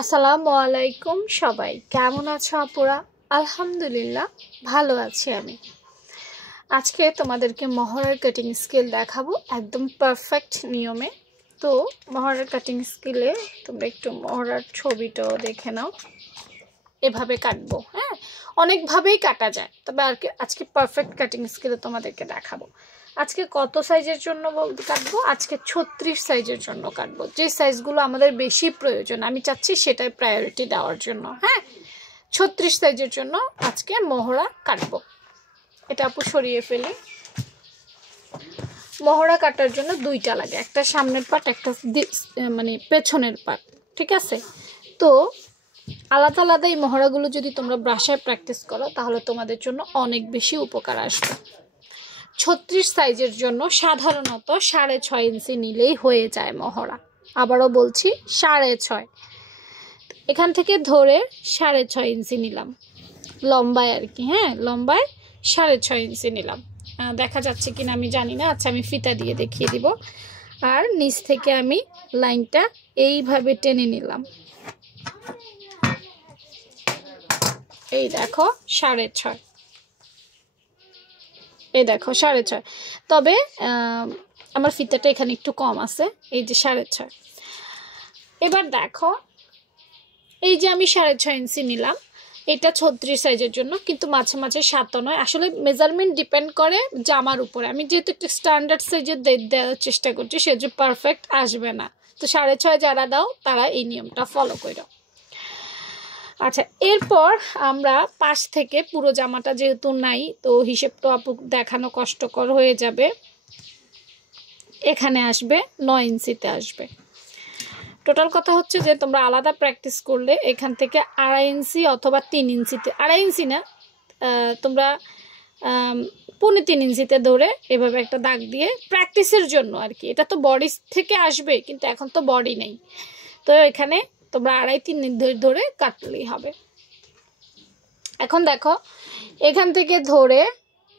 আসসালামু আলাইকুম সবাই কেমন আছো আপুরা? আলহামদুলিল্লাহ ভালো আছি আমি। আজকে তোমাদেরকে মহড়ার কাটিং স্কেল দেখাবো একদম পারফেক্ট নিয়মে। তো মহড়ার কাটিং স্কেলে তোমরা একটু মহড়ার ছবিটাও দেখে নাও। এভাবে কাটবো, হ্যাঁ, অনেকভাবেই কাটা যায়, তবে আজকে পারফেক্ট কাটিং স্কেলে তোমাদেরকে দেখাবো। আজকে কত সাইজের জন্য কাটবো? আজকে 36 সাইজের জন্য কাটবো। যে সাইজগুলো আমাদের বেশি প্রয়োজন আমি চাচ্ছি সেটাই প্রায়োরিটি দেওয়ার জন্য। হ্যাঁ, 36 সাইজের জন্য আজকে মহড়া কাটবো। এটা আপু সরিয়ে ফেলি। মহড়া কাটার জন্য দুইটা লাগে, একটা সামনের পাট, একটা মানে পেছনের পাট, ঠিক আছে? তো আলাদা আলাদা এই মহড়াগুলো যদি তোমরা ব্রাশায় প্র্যাকটিস করো তাহলে তোমাদের জন্য অনেক বেশি উপকার আসবে। 36 সাইজের জন্য সাধারণত 6.5 ইঞ্চি নিলেই হয়ে যায় মহড়া। আবারও বলছি 6.5, এখান থেকে ধরে 6.5 ইঞ্চি নিলাম লম্বায় আর কি। হ্যাঁ, লম্বায় 6.5 ইঞ্চি নিলাম। দেখা যাচ্ছে কিনা আমি জানি না। আচ্ছা, আমি ফিতা দিয়ে দেখিয়ে দিব। আর নিচ থেকে আমি লাইনটা এইভাবে টেনে নিলাম। এই দেখো 6.5, এই দেখো 6.5। তবে আমার ফিতাটা এখানে একটু কম আছে, এই যে 6.5। এবার দেখো, এই যে আমি 6.5 ইঞ্চি নিলাম, এটা 36 সাইজের জন্য, কিন্তু মাঝে মাঝে 7 নয়। আসলে মেজারমেন্ট ডিপেন্ড করে জামার উপরে। আমি যেহেতু একটু স্ট্যান্ডার্ড সাইজের দেওয়ার চেষ্টা করছি, সেজন্য পারফেক্ট আসবে না। তো 6.5 যারা দাও তারা এই নিয়মটা ফলো করো। আচ্ছা, এরপর আমরা পাশ থেকে পুরো জামাটা যেহেতু নাই, তো হিসেব তো আপু দেখানো কষ্টকর হয়ে যাবে। এখানে আসবে 9 ইঞ্চিতে আসবে। টোটাল কথা হচ্ছে যে তোমরা আলাদা প্র্যাকটিস করলে এখান থেকে 2.5 ইঞ্চি অথবা 3 ইঞ্চিতে, 2.5 ইঞ্চি না, তোমরা 3.25 ইঞ্চিতে ধরে এভাবে একটা দাগ দিয়ে প্র্যাকটিসের জন্য আর কি। এটা তো বডি থেকে আসবে, কিন্তু এখন তো বডি নেই, তো এখানে তোমরা 2.5-3 ধরে কাটলেই হবে। এখন দেখো, এখান থেকে ধরে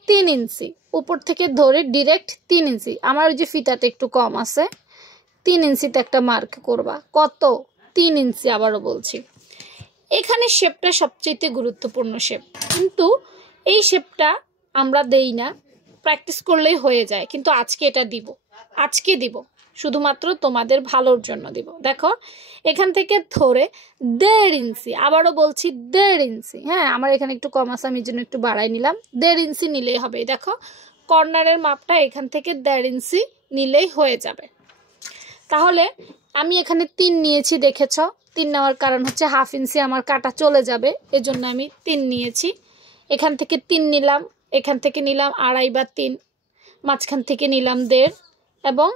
3 ইঞ্চি, উপর থেকে ধরে ডিরেক্ট 3 ইঞ্চি। আমার ওই যে ফিতাটা একটু কম আছে, 3 ইঞ্চিতে একটা মার্ক করবা। কত? 3 ইঞ্চি। আবারও বলছি, এখানে শেপটা সবচেয়ে গুরুত্বপূর্ণ শেপ, কিন্তু এই শেপটা আমরা দেই না, প্র্যাকটিস করলেই হয়ে যায়। কিন্তু আজকে এটা দিব, আজকে দিব, শুধুমাত্র তোমাদের ভালোর জন্য দিব। দেখো, এখান থেকে ধরে 1.5 ইঞ্চি, আবারও বলছি 1.5 ইঞ্চি। হ্যাঁ, আমার এখানে একটু কম আছে, আমি জন্য একটু বাড়াই নিলাম। 1.5 ইঞ্চি নিলেই হবে। দেখো, কর্নারের মাপটা এখান থেকে 1.5 ইঞ্চি নিলেই হয়ে যাবে। তাহলে আমি এখানে 3 নিয়েছি, দেখেছ? 3 নেওয়ার কারণ হচ্ছে 1/2 ইঞ্চি আমার কাটা চলে যাবে, এজন্য আমি 3 নিয়েছি। এখান থেকে 3 নিলাম, এখান থেকে নিলাম 2.5 বা 3, মাঝখান থেকে নিলাম 1.5, এবং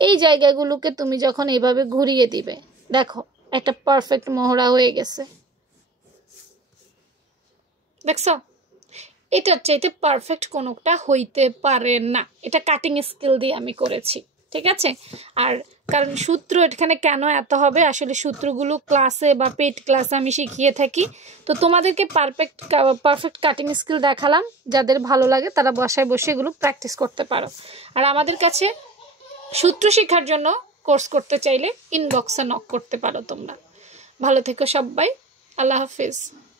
এই জায়গাগুলোকে তুমি যখন এইভাবে ঘুরিয়ে দিবে, দেখো একটা পারফেক্ট মহড়া হয়ে গেছে। দেখছো? এটার চাইতে পারফেক্ট কোনোটা হইতে পারে না। এটা কাটিং স্কিল দিয়ে আমি করেছি, ঠিক আছে? আর কারণ সূত্র এখানে কেন এত হবে, আসলে সূত্রগুলো ক্লাসে বা পেড ক্লাসে আমি শিখিয়ে থাকি। তো তোমাদেরকে পারফেক্ট কাটিং স্কিল দেখালাম। যাদের ভালো লাগে তারা বাসায় বসে এগুলো প্র্যাকটিস করতে পারো। আর আমাদের কাছে সূত্র শেখার জন্য কোর্স করতে চাইলে ইনবক্সে নক করতে পারো তোমরা। ভালো থেকো সবাই, আল্লাহ হাফিজ।